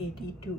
82।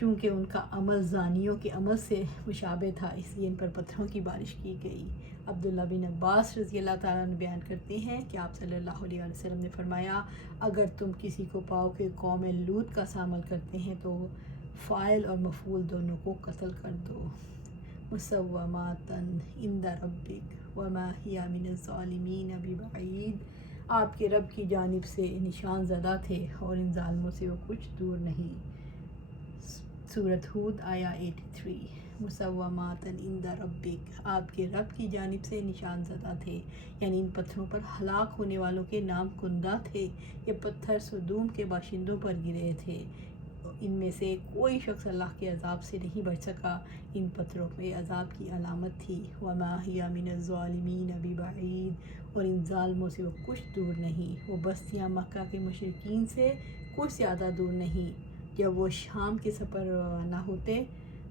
چونکہ ان کا عمل زانیوں کے عمل سے مشابہ تھا، اس لیے ان پر پتھروں کی بارش کی گئی۔ عبداللہ بن عباس رضی اللہ تعالیٰ عنہ بیان کرتے ہیں کہ آپ صلی اللہ علیہ وسلم نے فرمایا، اگر تم کسی کو پاؤ کہ قوم لوط کا سا عمل کرتے ہیں تو فاعل اور مفعول دونوں کو قتل کر دو۔ مسوماتن عند ربک وما ہی من الظالمین ببعید، آپ کے رب کی جانب سے نشان زدہ تھے اور ان ظالموں سے وہ کچھ دور نہیں۔ سورۃ ہود آیا 83۔ مسوماتن عند ربک، آپ کے رب کی جانب سے نشان زدہ تھے، یعنی ان پتھروں پر ہلاک ہونے والوں کے نام کندہ تھے۔ یہ پتھر سدوم کے باشندوں پر گرے تھے، ان میں سے کوئی شخص اللہ کے عذاب سے نہیں بچ سکا، ان پتھروں پہ عذاب کی علامت تھی۔ وما ہی من الظالمین ببعید، اور ان ظالموں سے وہ کچھ دور نہیں، وہ بستیاں مکہ کے مشرکین سے کچھ زیادہ دور نہیں۔ جب وہ شام کے سفر روانہ ہوتے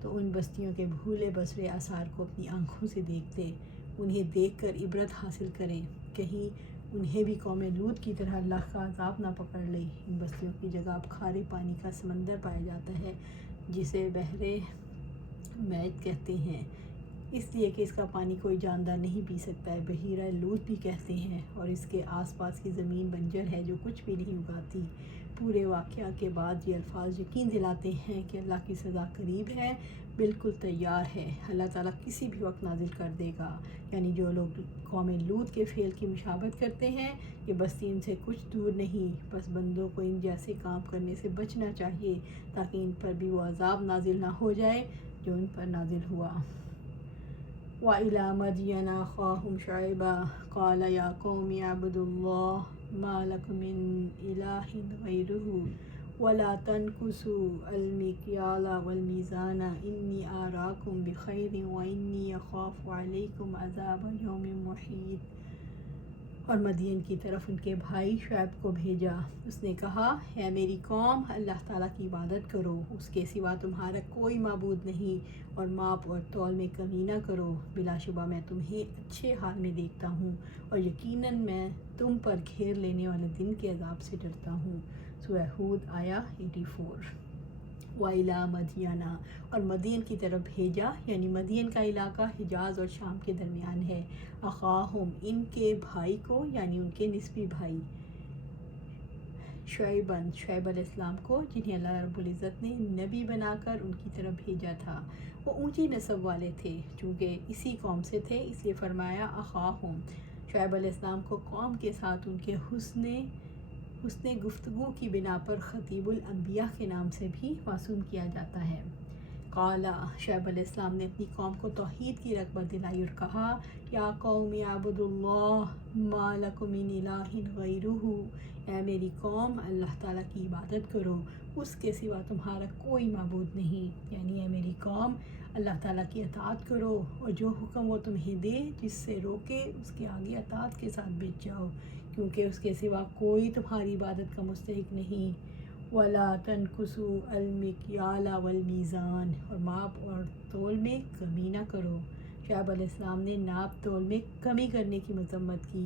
تو ان بستیوں کے بھولے بسرے آثار کو اپنی آنکھوں سے دیکھتے، انہیں دیکھ کر عبرت حاصل کریں، کہیں انہیں بھی قوم لوط کی طرح اللہ کا عذاب نہ پکڑ لے۔ ان بستیوں کی جگہ اب کھارے پانی کا سمندر پایا جاتا ہے، جسے بحر میت کہتے ہیں، اس لیے کہ اس کا پانی کوئی جاندار نہیں پی سکتا ہے۔ بحیرہ لوط بھی کہتے ہیں، اور اس کے آس پاس کی زمین بنجر ہے جو کچھ بھی نہیں اگاتی۔ پورے واقعہ کے بعد یہ الفاظ یقین دلاتے ہیں کہ اللہ کی سزا قریب ہے، بالکل تیار ہے، اللہ تعالیٰ کسی بھی وقت نازل کر دے گا۔ یعنی جو لوگ قوم لوط کے فعل کی مشابہت کرتے ہیں، یہ بستی ان سے کچھ دور نہیں، بس بندوں کو ان جیسے کام کرنے سے بچنا چاہیے تاکہ ان پر بھی وہ عذاب نازل نہ ہو جائے جو ان پر نازل ہوا۔ وَإِلَىٰ مَدْيَنَ أَخَاهُمْ شُعَيْبًا قَالَ يَا قَوْمِ اعْبُدُوا اللَّهَ مَا لَكُم مِّنْ إِلَٰهٍ غَيْرُهُ وَلَا تَنقُصُوا الْمِكْيَالَ وَالْمِيزَانَ إِنِّي أَرَاكُم بِخَيْرٍ وَإِنِّي أَخَافُ عَلَيْكُمْ عَذَابَ يَوْمٍ مُحِيطٍ۔ اور مدین کی طرف ان کے بھائی شعیب کو بھیجا، اس نے کہا، اے میری قوم، اللہ تعالیٰ کی عبادت کرو، اس کے سوا تمہارا کوئی معبود نہیں، اور ماپ اور تول میں کمی نہ کرو، بلا شبہ میں تمہیں اچھے حال میں دیکھتا ہوں، اور یقیناً میں تم پر گھیر لینے والے دن کے عذاب سے ڈرتا ہوں۔ سورہ ہود آیا 84۔ وَإِلَىٰ مَدْيَنَ، اور مدین کی طرف بھیجا، یعنی مدین کا علاقہ حجاز اور شام کے درمیان ہے، اخاہم، ان کے بھائی کو، یعنی ان کے نسبی بھائی، شعیباً، شعیب علیہ السلام کو، جنہیں اللہ رب العزت نے نبی بنا کر ان کی طرف بھیجا تھا۔ وہ اونچی نسب والے تھے، چونکہ اسی قوم سے تھے، اس لیے فرمایا اخاہم۔ شعیب علیہ السلام کو قوم کے ساتھ ان کے حسن گفتگو کی بنا پر خطیب الانبیاء کے نام سے بھی موسوم کیا جاتا ہے۔ قال، شعیب علیہ السلام نے اپنی قوم کو توحید کی رغبت دلائی اور کہا، یا قوم اعبدوا اللہ ما لکم من الہ غیرہ، اے میری قوم، اللہ تعالیٰ کی عبادت کرو، اس کے سوا تمہارا کوئی معبود نہیں، یعنی اے میری قوم، اللہ تعالیٰ کی اطاعت کرو، اور جو حکم وہ تمہیں دے، جس سے روکے، اس کے آگے اطاعت کے ساتھ بیٹھ جاؤ، کیونکہ اس کے سوا کوئی تمہاری عبادت کا مستحق نہیں۔ وَلَا تَنْقُصُوا الْمِكْيَالَ وَالْمِيزَانَ، اور ماپ اور تول میں کمی نہ کرو۔ شعیب علیہ السلام نے ناپ تول میں کمی کرنے کی مذمت کی۔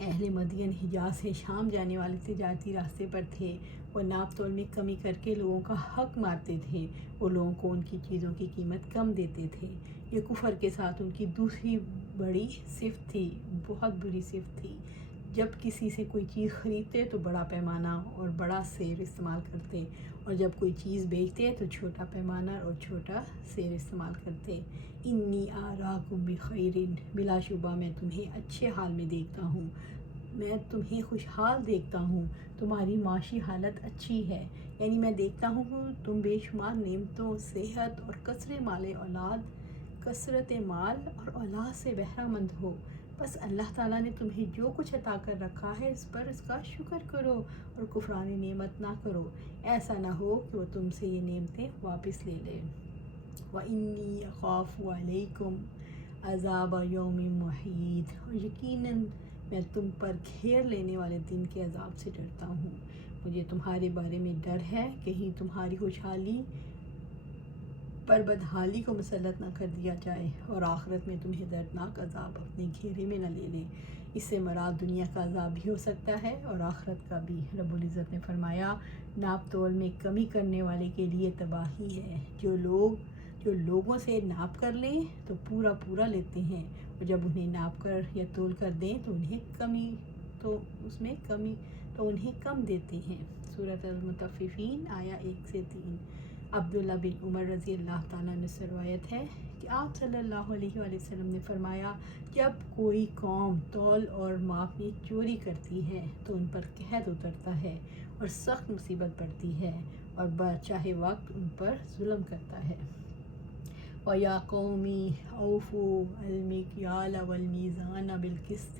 اہل مدین حجاز سے شام جانے والے تجارتی راستے پر تھے، وہ ناپ تول میں کمی کر کے لوگوں کا حق مارتے تھے، وہ لوگوں کو ان کی چیزوں کی قیمت کم دیتے تھے۔ یہ کفر کے ساتھ ان کی دوسری بڑی صفت تھی، بہت بری صفت تھی۔ جب کسی سے کوئی چیز خریدتے تو بڑا پیمانہ اور بڑا سیر استعمال کرتے، اور جب کوئی چیز بیچتے تو چھوٹا پیمانہ اور چھوٹا سیر استعمال کرتے۔ انی اراکم بخیر، بلا شبہ میں تمہیں اچھے حال میں دیکھتا ہوں، میں تمہیں خوشحال دیکھتا ہوں، تمہاری معاشی حالت اچھی ہے، یعنی میں دیکھتا ہوں کہ تم بے شمار نعمتوں، صحت اور کثرت مال اور اولاد سے بہرہ مند ہو، بس اللہ تعالیٰ نے تمہیں جو کچھ عطا کر رکھا ہے اس پر اس کا شکر کرو اور کفران نعمت نہ کرو، ایسا نہ ہو کہ وہ تم سے یہ نعمتیں واپس لے لے۔ وَإِنِّي أَخَافُ عَلَيْكُمْ عَذَابَ يَوْمٍ مُحِيطٍ، اور یقیناً میں تم پر گھیر لینے والے دن کے عذاب سے ڈرتا ہوں۔ مجھے تمہارے بارے میں ڈر ہے، کہیں تمہاری خوشحالی پر بدحالی کو مسلط نہ کر دیا جائے اور آخرت میں تمہیں دردناک عذاب اپنے گھیرے میں نہ لے لے۔ اس سے مراد دنیا کا عذاب بھی ہو سکتا ہے اور آخرت کا بھی۔ رب العزت نے فرمایا، ناپ تول میں کمی کرنے والے کے لیے تباہی ہے۔ جو لوگوں سے ناپ کر لیں تو پورا پورا لیتے ہیں، اور جب انہیں ناپ کر یا تول کر دیں تو انہیں کم دیتے ہیں۔ سورۃ المطففین آیا 1 سے 3۔ عبداللہ بن عمر رضی اللہ تعالیٰ عنہ سے روایت ہے کہ آپ صلی اللہ علیہ وآلہ وسلم نے فرمایا، جب کوئی قوم تول اور ماپ میں چوری کرتی ہے تو ان پر قحط اترتا ہے اور سخت مصیبت پڑتی ہے، اور بادشاہ وقت ان پر ظلم کرتا ہے۔ وَيَا قَوْمِ أَوْفُوا الْمِكْيَالَ وَالْمِيزَانَ بِالْقِسْطِ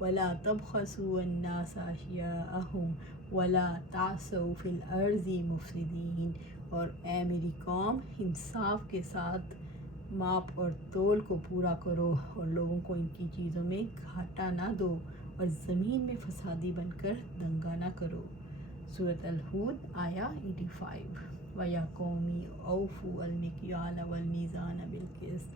وَلَا تَبْخَسُوا النَّاسَ أَشْيَاءَهُمْ وَلَا تَعْثَوْا فِي الْأَرْضِ مُفْسِدِينَ۔ اور اے میری قوم، انصاف کے ساتھ ماپ اور تول کو پورا کرو اور لوگوں کو ان کی چیزوں میں گھاٹا نہ دو اور زمین میں فسادی بن کر دنگا نہ کرو۔ سورۃ الہود آیا 85۔ وَيَا قَوْمِ أَوْفُوا الْمِكْيَالَ وَالْمِيزَانَ بِالْقِسْطِ۔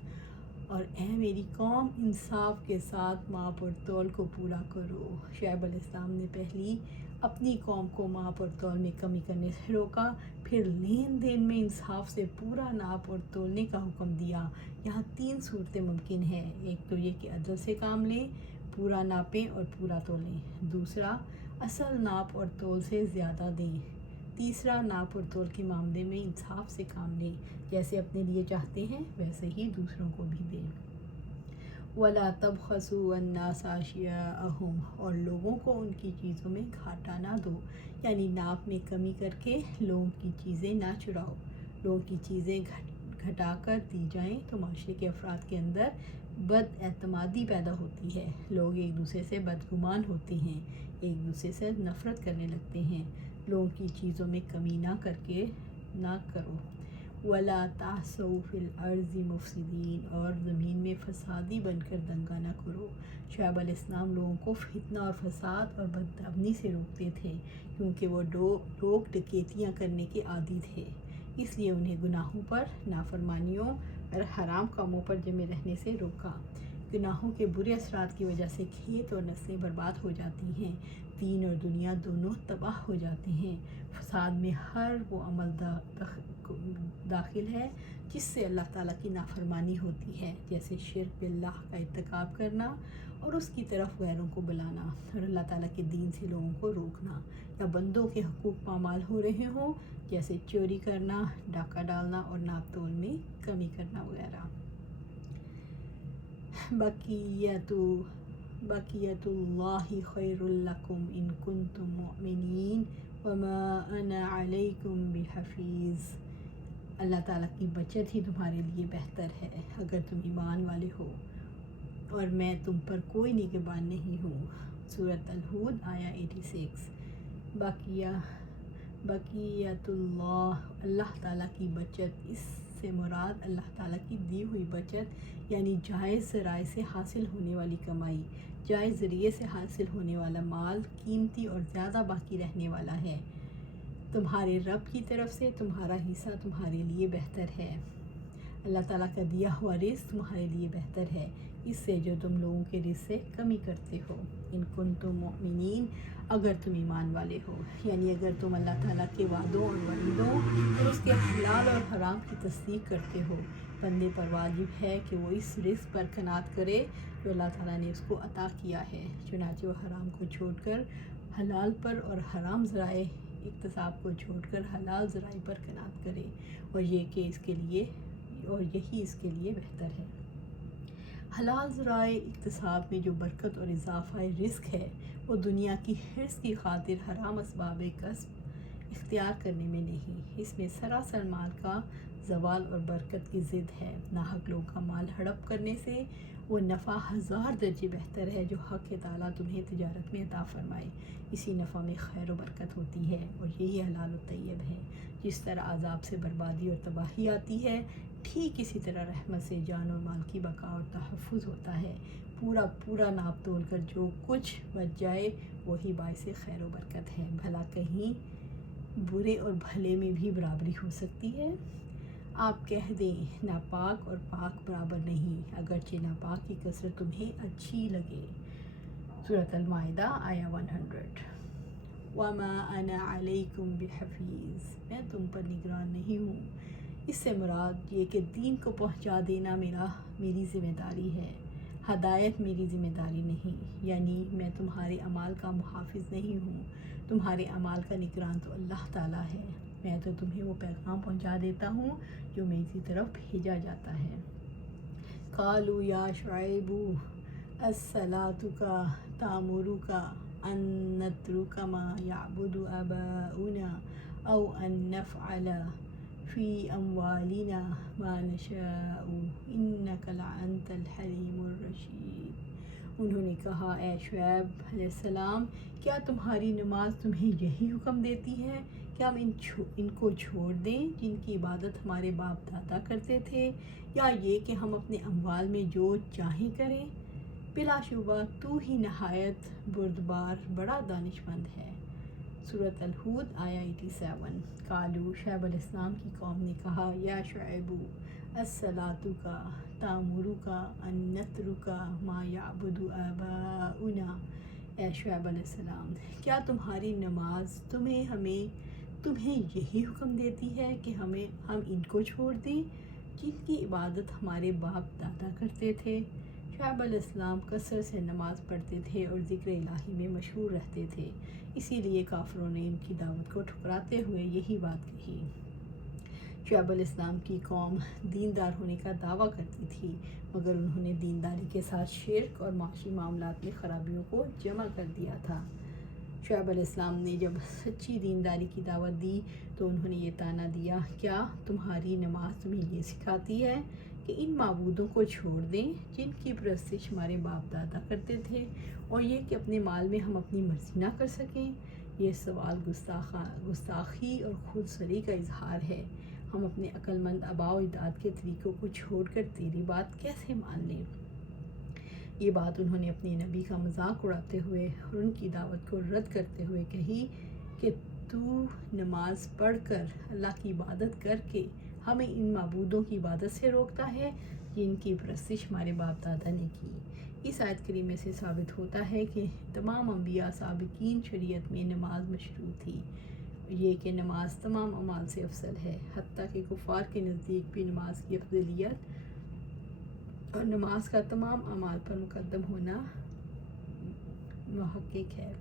اور اے میری قوم، انصاف کے ساتھ ماپ اور تول کو پورا کرو۔ شعیب علیہ السلام نے پہلی اپنی قوم کو ماپ اور تول میں کمی کرنے سے روکا، پھر لین دین میں انصاف سے پورا ناپ اور تولنے کا حکم دیا۔ یہاں 3 صورتیں ممکن ہیں۔ ایک تو یہ کہ عدل سے کام لیں، پورا ناپیں اور پورا تولیں۔ دوسرا، اصل ناپ اور تول سے زیادہ دیں۔ تیسرا، ناپ اور تول کے معاملے میں انصاف سے کام لیں، جیسے اپنے لیے چاہتے ہیں ویسے ہی دوسروں کو بھی دیں۔ وَلَا تَبْخَسُوا النَّاسَ أَشْيَاءَهُمْ۔ اور لوگوں کو ان کی چیزوں میں گھاٹا نہ دو، یعنی ناپ میں کمی کر کے لوگوں کی چیزیں نہ چراؤ۔ لوگوں کی چیزیں گھٹا کر دی جائیں تو معاشرے کے افراد کے اندر بد اعتمادی پیدا ہوتی ہے، لوگ ایک دوسرے سے بدگمان ہوتے ہیں، ایک دوسرے سے نفرت کرنے لگتے ہیں۔ لوگوں کی چیزوں میں کمی نہ کرو۔ وَلَا تَعْثَوْا فِي الْأَرْضِ مُفْسِدِينَ۔ اور زمین میں فسادی بن کر دنگا نہ کرو۔ شعیب علیہ السلام لوگوں کو فتنہ اور فساد اور بدنامی سے روکتے تھے، کیونکہ وہ لوگ ڈکیتیاں کرنے کے عادی تھے، اس لیے انہیں گناہوں پر، نافرمانیوں اور حرام کاموں پر جمے رہنے سے روکا۔ گناہوں کے برے اثرات کی وجہ سے کھیت اور نسلیں برباد ہو جاتی ہیں، دین اور دنیا دونوں تباہ ہو جاتے ہیں۔ فساد میں ہر وہ عمل داخل ہے جس سے اللہ تعالیٰ کی نافرمانی ہوتی ہے، جیسے شرک باللہ کا ارتکاب کرنا اور اس کی طرف غیروں کو بلانا، اور اللہ تعالیٰ کے دین سے لوگوں کو روکنا، یا بندوں کے حقوق پامال ہو رہے ہوں، جیسے چوری کرنا، ڈاکہ ڈالنا اور ناپ تول میں کمی کرنا وغیرہ۔ بقیت اللہ خیر لکم ان کنتم مؤمنین وما انا علیکم بحفیظ۔ اللہ تعالیٰ کی بچت ہی تمہارے لیے بہتر ہے اگر تم ایمان والے ہو، اور میں تم پر کوئی نگہبان نہیں ہوں۔ سورۃ الہود آیا 86۔ بقیت اللہ تعالیٰ کی بچت، اس سے مراد اللہ تعالیٰ کی دی ہوئی بچت، یعنی جائز ذرائع سے حاصل ہونے والی کمائی، جائز ذریعے سے حاصل ہونے والا مال قیمتی اور زیادہ باقی رہنے والا ہے۔ تمہارے رب کی طرف سے تمہارا حصہ تمہارے لیے بہتر ہے۔ اللہ تعالیٰ کا دیا ہوا رزق تمہارے لیے بہتر ہے اس سے جو تم لوگوں کے رزق سے کمی کرتے ہو۔ ان کنتم مؤمنین، اگر تم ایمان والے ہو، یعنی اگر تم اللہ تعالیٰ کے وعدوں اور وعیدوں اور اس کے حلال اور حرام کی تصدیق کرتے ہو۔ بندے پر واجب ہے کہ وہ اس رزق پر قناعت کرے جو اللہ تعالیٰ نے اس کو عطا کیا ہے، چنانچہ وہ حرام کو چھوڑ کر حلال پر اور حرام ذرائع اکتساب کو چھوڑ کر حلال ذرائع پر قناعت کرے، اور یہی اس کے لیے بہتر ہے۔ حلال ذرائع اکتساب میں جو برکت اور اضافہ رزق ہے، وہ دنیا کی حرص کی خاطر حرام اسباب کسب اختیار کرنے میں نہیں، اس میں سراسر مال کا زوال اور برکت کی ضد ہے۔ ناحق لوگوں کا مال ہڑپ کرنے سے وہ نفع 1000 درجے بہتر ہے جو حق تعالیٰ تمہیں تجارت میں عطا فرمائے، اسی نفع میں خیر و برکت ہوتی ہے، اور یہی حلال و طیب ہے۔ جس طرح عذاب سے بربادی اور تباہی آتی ہے، ٹھیک اسی طرح رحمت سے جان اور مال کی بقا اور تحفظ ہوتا ہے۔ پورا ناپ تول کر جو کچھ بچ جائے وہی باعث خیر و برکت ہے، بھلا کہیں برے اور بھلے میں بھی برابری ہو سکتی ہے؟ آپ کہہ دیں ناپاک اور پاک برابر نہیں، اگرچہ ناپاک کی کثرت تمہیں اچھی لگے۔ سورۃ المائدہ آیہ 100۔ وما انا علیکم بحفیظ، میں تم پر نگران نہیں ہوں۔ اس سے مراد یہ کہ دین کو پہنچا دینا میری ذمہ داری ہے، ہدایت میری ذمہ داری نہیں، یعنی میں تمہارے اعمال کا محافظ نہیں ہوں، تمہارے اعمال کا نگران تو اللہ تعالیٰ ہے، میں تو تمہیں وہ پیغام پہنچا دیتا ہوں جو میری طرف بھیجا جاتا ہے۔ قالوا یا شعیب الصلاۃ تأمرک ان نترک ما یعبد آباؤنا او ان نفعل فی اموالنا ما نشاء انک لانت الحلیم الرشید۔ انہوں نے کہا، اے شعیب علیہ السلام، کیا تمہاری نماز تمہیں یہی حکم دیتی ہے کہ ہم ان کو چھوڑ دیں جن کی عبادت ہمارے باپ دادا کرتے تھے، یا یہ کہ ہم اپنے اموال میں جو چاہیں کریں؟ بلا شبہ تو ہی نہایت بردبار بڑا دانش مند ہے۔ سورۃ الہود آیہ 87۔ قالو، شعیب علیہ السلام کی قوم نے کہا، یا شعیب الصلاۃ تأمرک ان نترک ما یعبد آباؤنا۔ اے شعیب علیہ السلام، کیا تمہاری نماز تمہیں یہی حکم دیتی ہے کہ ہم ان کو چھوڑ دیں جن کی عبادت ہمارے باپ دادا کرتے تھے؟ شعیب علیہ السلام کثرت سے نماز پڑھتے تھے اور ذکر الہی میں مشہور رہتے تھے، اسی لیے کافروں نے ان کی دعوت کو ٹھکراتے ہوئے یہی بات کہی۔ شعیب علیہ السلام کی قوم دیندار ہونے کا دعویٰ کرتی تھی، مگر انہوں نے دینداری کے ساتھ شرک اور معاشی معاملات میں خرابیوں کو جمع کر دیا تھا۔ شعیب علیہ السلام نے جب سچی دینداری کی دعوت دی تو انہوں نے یہ طعنہ دیا، کیا تمہاری نماز تمہیں یہ سکھاتی ہے کہ ان معبودوں کو چھوڑ دیں جن کی پرستش ہمارے باپ دادا کرتے تھے، اور یہ کہ اپنے مال میں ہم اپنی مرضی نہ کر سکیں؟ یہ سوال گستاخی اور خود سری کا اظہار ہے۔ ہم اپنے عقل مند آباء و اجداد کے طریقوں کو چھوڑ کر تیری بات کیسے مان لیں؟ یہ بات انہوں نے اپنے نبی کا مذاق اڑاتے ہوئے اور ان کی دعوت کو رد کرتے ہوئے کہی کہ تو نماز پڑھ کر اللہ کی عبادت کر کے ہمیں ان معبودوں کی عبادت سے روکتا ہے جن کی پرستش ہمارے باپ دادا نے کی۔ اس آیت کریمہ سے ثابت ہوتا ہے کہ تمام انبیاء سابقین شریعت میں نماز مشروع تھی، یہ کہ نماز تمام اعمال سے افضل ہے، حتیٰ کہ کفار کے نزدیک بھی نماز کی افضلیت اور نماز کا تمام اعمال پر مقدم ہونا محقق ہے۔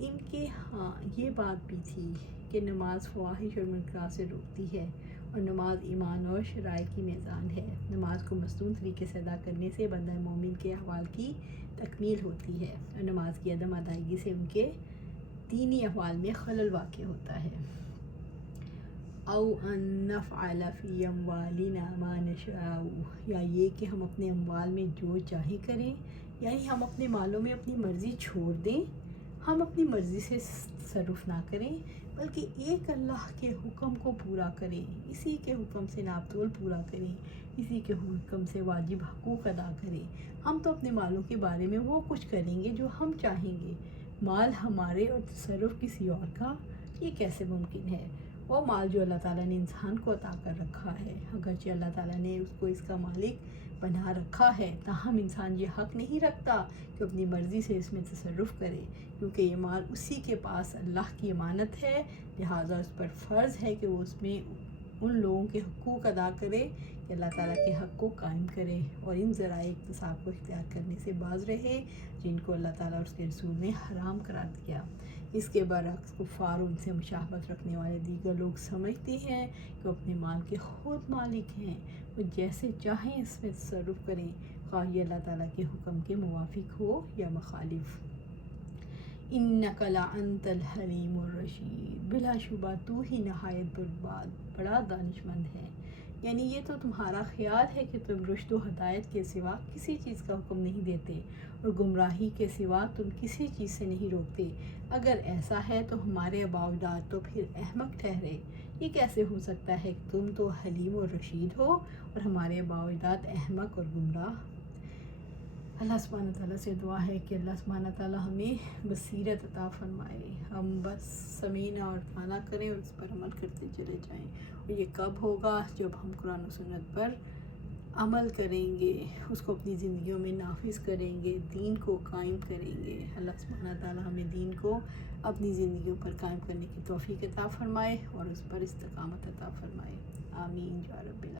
ان کے ہاں یہ بات بھی تھی کہ نماز فواحش اور منکرات سے روکتی ہے، اور نماز ایمان اور شرائع کی میزان ہے۔ نماز کو مصنون طریقے سے ادا کرنے سے بندہ مومن کے احوال کی تکمیل ہوتی ہے، اور نماز کی عدم ادائیگی سے ان کے دینی احوال میں خلل واقع ہوتا ہے۔ او ان نفعل فی اموالنا ما نشاء، یا یہ کہ ہم اپنے اموال میں جو چاہیں کریں، یعنی ہم اپنے مالوں میں اپنی مرضی چھوڑ دیں، ہم اپنی مرضی سے تصرف نہ کریں بلکہ ایک اللہ کے حکم کو پورا کریں، اسی کے حکم سے ناپ تول پورا کریں، اسی کے حکم سے واجب حقوق ادا کریں۔ ہم تو اپنے مالوں کے بارے میں وہ کچھ کریں گے جو ہم چاہیں گے، مال ہمارے اور تصرف کسی اور کا، یہ کیسے ممکن ہے؟ وہ مال جو اللہ تعالیٰ نے انسان کو عطا کر رکھا ہے، اگرچہ اللہ تعالیٰ نے اس کو اس کا مالک بنا رکھا ہے، تاہم انسان یہ حق نہیں رکھتا کہ اپنی مرضی سے اس میں تصرف کرے، کیونکہ یہ مال اسی کے پاس اللہ کی امانت ہے، لہٰذا اس پر فرض ہے کہ وہ اس میں ان لوگوں کے حقوق ادا کرے کہ اللہ تعالیٰ کے حق کو قائم کرے، اور ان ذرائع اکتساب کو اختیار کرنے سے باز رہے جن کو اللہ تعالیٰ اور اس کے رسول نے حرام قرار دیا۔ اس کے برعکس کفار اور ان سے مشابہت رکھنے والے دیگر لوگ سمجھتے ہیں کہ وہ اپنے مال کے خود مالک ہیں، وہ جیسے چاہیں اس میں تصرف کریں، خواہ یہ اللہ تعالیٰ کے حکم کے موافق ہو یا مخالف۔ انک لانت الحلیم الرشید، بلا شبہ تو ہی نہایت بڑا دانش مند ہے، یعنی یہ تو تمہارا خیال ہے کہ تم رشد و ہدایت کے سوا کسی چیز کا حکم نہیں دیتے، اور گمراہی کے سوا تم کسی چیز سے نہیں روکتے۔ اگر ایسا ہے تو ہمارے آباء و اجداد تو پھر احمق ٹھہرے، یہ کیسے ہو سکتا ہے کہ تم تو حلیم اور رشید ہو اور ہمارے آباء و اجداد احمق اور گمراہ؟ اللہ سبحانہ تعالیٰ سے دعا ہے کہ اللہ سبحانہ تعالیٰ ہمیں بصیرت عطا فرمائے، ہم بس سمینا اور طانا کریں اور اس پر عمل کرتے چلے جائیں۔ اور یہ کب ہوگا؟ جب ہم قرآن و سنت پر عمل کریں گے، اس کو اپنی زندگیوں میں نافذ کریں گے، دین کو قائم کریں گے۔ اللہ سبحانہ تعالیٰ ہمیں دین کو اپنی زندگیوں پر قائم کرنے کی توفیق عطا فرمائے اور اس پر استقامت عطا فرمائے۔ آمین یا رب العالمین۔